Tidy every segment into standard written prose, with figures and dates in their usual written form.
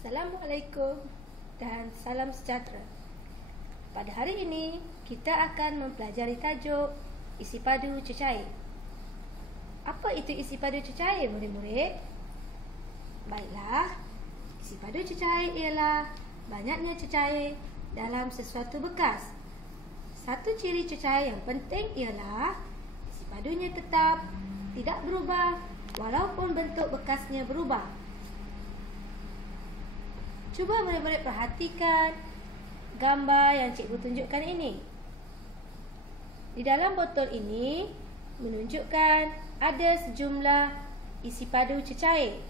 Assalamualaikum dan salam sejahtera. Pada hari ini kita akan mempelajari tajuk isi padu cecair. Apa itu isi padu cecair, murid-murid? Baiklah, isi padu cecair ialah banyaknya cecair dalam sesuatu bekas. Satu ciri cecair yang penting ialah isi padunya tetap, tidak berubah walaupun bentuk bekasnya berubah. Cuba murid-murid perhatikan gambar yang cikgu tunjukkan ini. Di dalam botol ini menunjukkan ada sejumlah isi padu cecair.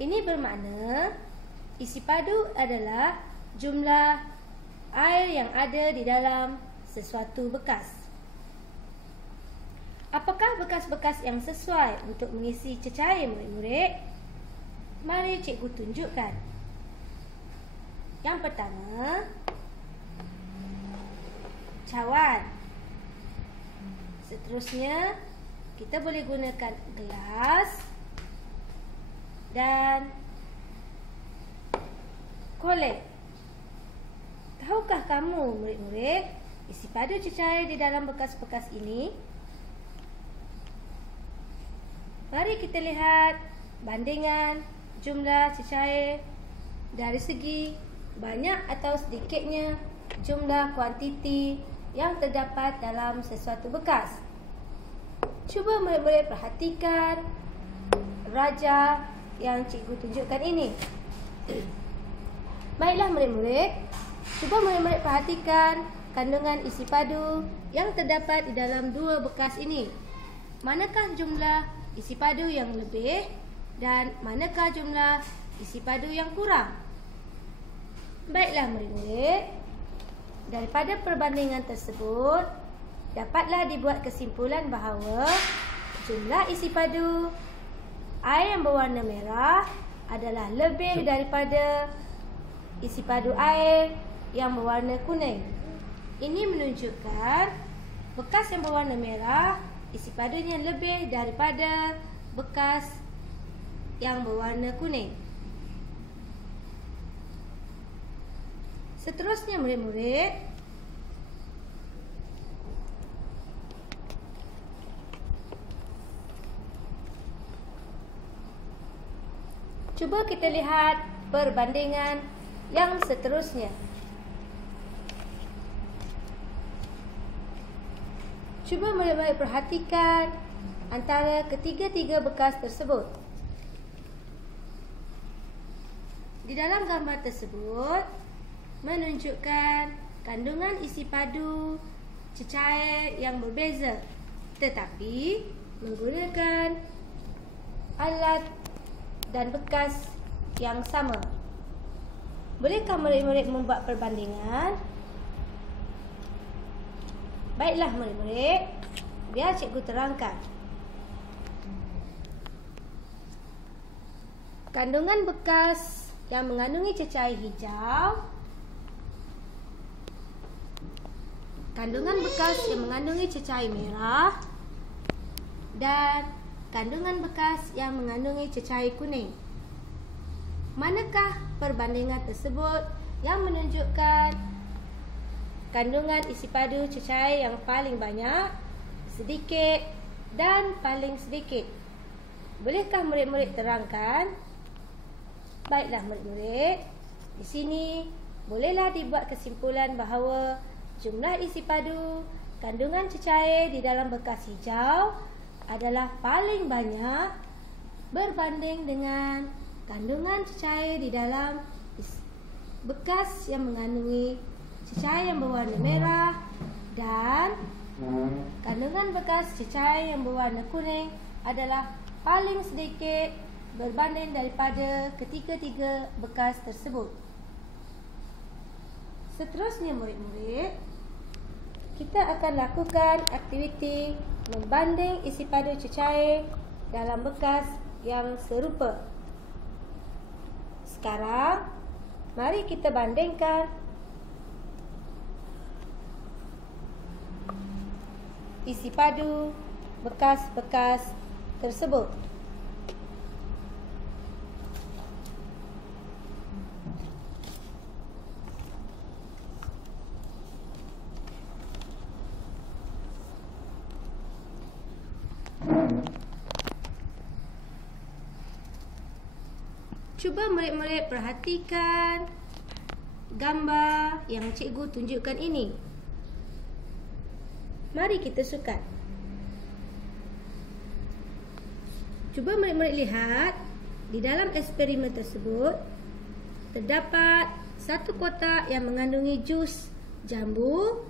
Ini bermakna isi padu adalah jumlah air yang ada di dalam sesuatu bekas. Apakah bekas-bekas yang sesuai untuk mengisi cecair, murid-murid? Mari cikgu tunjukkan. Yang pertama, cawan. Seterusnya, kita boleh gunakan gelas dan kolek. Tahukah kamu, murid-murid, isi padu cecair di dalam bekas-bekas ini? Mari kita lihat bandingan jumlah cecair dari segi banyak atau sedikitnya jumlah kuantiti yang terdapat dalam sesuatu bekas. Cuba murid-murid perhatikan raja yang cikgu tunjukkan ini. Baiklah murid-murid, cuba murid-murid perhatikan kandungan isi padu yang terdapat di dalam dua bekas ini. Manakah jumlah isi padu yang lebih dan manakah jumlah isi padu yang kurang? Baiklah murid-murid, daripada perbandingan tersebut dapatlah dibuat kesimpulan bahawa jumlah isi padu air yang berwarna merah adalah lebih daripada isi padu air yang berwarna kuning. Ini menunjukkan bekas yang berwarna merah isi padunya lebih daripada bekas yang berwarna kuning. Seterusnya murid-murid, cuba kita lihat perbandingan yang seterusnya. Cuba murid-murid perhatikan antara ketiga-tiga bekas tersebut. Di dalam gambar tersebut menunjukkan kandungan isi padu cecair yang berbeza, tetapi menggunakan alat dan bekas yang sama. Bolehkah murid-murid membuat perbandingan? Baiklah murid-murid, biar cikgu terangkan. Kandungan bekas yang mengandungi cecair hijau, kandungan bekas yang mengandungi cecair merah, dan kandungan bekas yang mengandungi cecair kuning. Manakah perbandingan tersebut yang menunjukkan kandungan isi padu cecair yang paling banyak, sedikit, dan paling sedikit? Bolehkah murid-murid terangkan? Baiklah murid-murid, di sini bolehlah dibuat kesimpulan bahawa jumlah isi padu kandungan cecair di dalam bekas hijau adalah paling banyak berbanding dengan kandungan cecair di dalam bekas yang mengandungi cecair yang berwarna merah, dan kandungan bekas cecair yang berwarna kuning adalah paling sedikit berbanding daripada ketiga-tiga bekas tersebut. Seterusnya murid-murid, kita akan lakukan aktiviti membanding isi padu cecair dalam bekas yang serupa. Sekarang, mari kita bandingkan isi padu bekas-bekas tersebut. Cuba murid-murid perhatikan gambar yang cikgu tunjukkan ini. Mari kita sukat. Cuba murid-murid lihat, di dalam eksperimen tersebut terdapat satu kotak yang mengandungi jus jambu.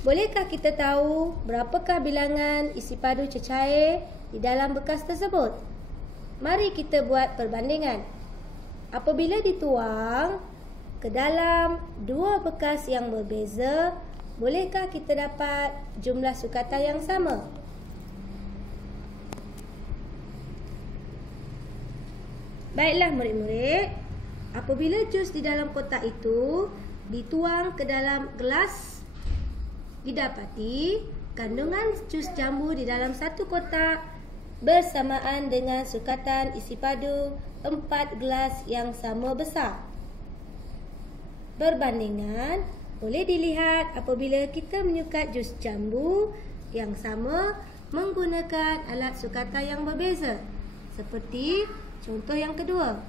Bolehkah kita tahu berapakah bilangan isi padu cecair di dalam bekas tersebut? Mari kita buat perbandingan. Apabila dituang ke dalam dua bekas yang berbeza, bolehkah kita dapat jumlah sukatan yang sama? Baiklah murid-murid, apabila jus di dalam kotak itu dituang ke dalam gelas, didapati kandungan jus jambu di dalam satu kotak bersamaan dengan sukatan isi padu 4 gelas yang sama besar. Perbandingan boleh dilihat apabila kita menyukat jus jambu yang sama menggunakan alat sukatan yang berbeza. Seperti contoh yang kedua.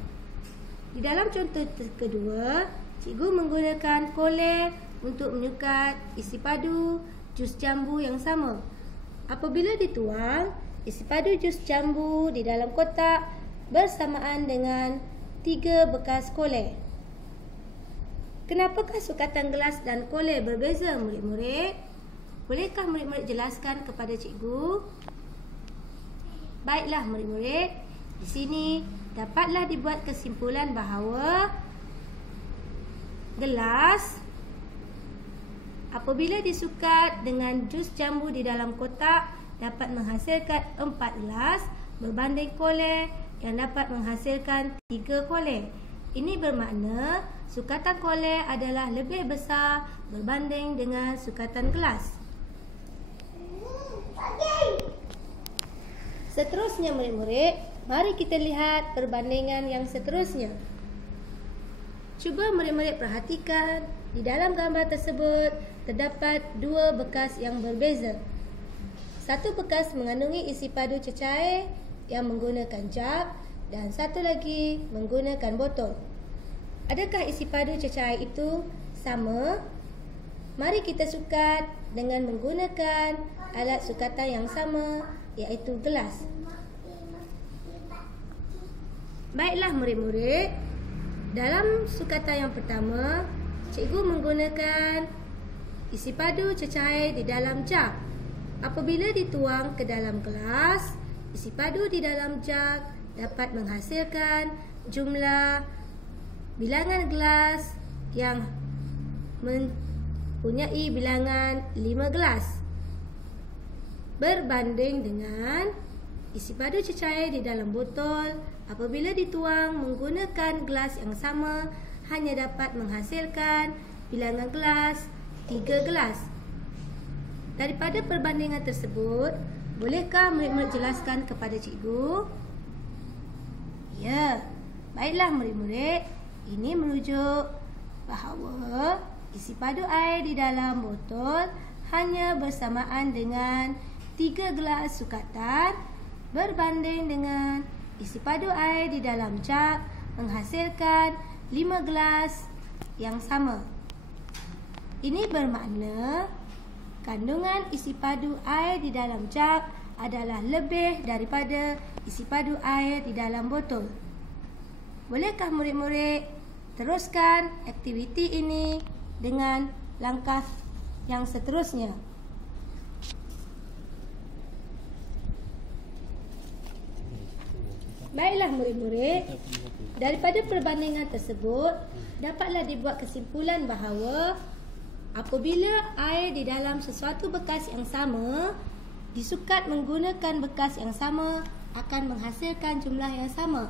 Di dalam contoh kedua, cikgu menggunakan kolej untuk menyukat isi padu jus jambu yang sama. Apabila dituang, isi padu jus jambu di dalam kotak bersamaan dengan 3 bekas kolej. Kenapakah sukatan gelas dan kolej berbeza murid-murid? Bolehkah murid-murid jelaskan kepada cikgu? Baiklah murid-murid, di sini dapatlah dibuat kesimpulan bahawa gelas apabila disukat dengan jus jambu di dalam kotak dapat menghasilkan 4 gelas berbanding kolej yang dapat menghasilkan 3 kolej. Ini bermakna sukatan kolej adalah lebih besar berbanding dengan sukatan gelas. Seterusnya murid-murid, mari kita lihat perbandingan yang seterusnya. Cuba murid-murid perhatikan, di dalam gambar tersebut terdapat 2 bekas yang berbeza. Satu bekas mengandungi isi padu cecair yang menggunakan jug dan satu lagi menggunakan botol. Adakah isi padu cecair itu sama? Mari kita sukat dengan menggunakan alat sukatan yang sama, iaitu gelas. Baiklah murid-murid, dalam sukatan yang pertama, cikgu menggunakan isi padu cecair di dalam jug. Apabila dituang ke dalam gelas, isi padu di dalam jug dapat menghasilkan jumlah bilangan gelas yang mempunyai bilangan 5 gelas. Berbanding dengan isi padu cecair di dalam botol, apabila dituang menggunakan gelas yang sama, hanya dapat menghasilkan bilangan gelas 3 gelas. Daripada perbandingan tersebut, bolehkah murid-murid jelaskan kepada cikgu? Ya, baiklah murid-murid, ini merujuk bahawa isi padu air di dalam botol hanya bersamaan dengan 3 gelas sukatan berbanding dengan isi padu air di dalam jug menghasilkan 5 gelas yang sama. Ini bermakna kandungan isi padu air di dalam jug adalah lebih daripada isi padu air di dalam botol. Bolehkah murid-murid teruskan aktiviti ini dengan langkah yang seterusnya? Baiklah murid-murid, daripada perbandingan tersebut dapatlah dibuat kesimpulan bahawa apabila air di dalam sesuatu bekas yang sama disukat menggunakan bekas yang sama akan menghasilkan jumlah yang sama.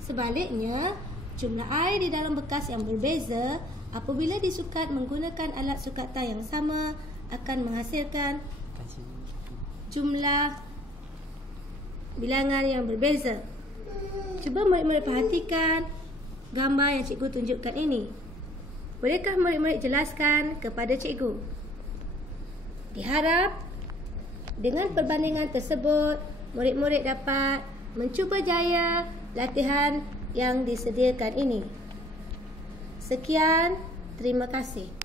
Sebaliknya, jumlah air di dalam bekas yang berbeza apabila disukat menggunakan alat sukatan yang sama akan menghasilkan jumlah bilangan yang berbeza. Cuba murid-murid perhatikan gambar yang cikgu tunjukkan ini. Bolehkah murid-murid jelaskan kepada cikgu? Diharap dengan perbandingan tersebut, murid-murid dapat mencuba jaya latihan yang disediakan ini. Sekian, terima kasih.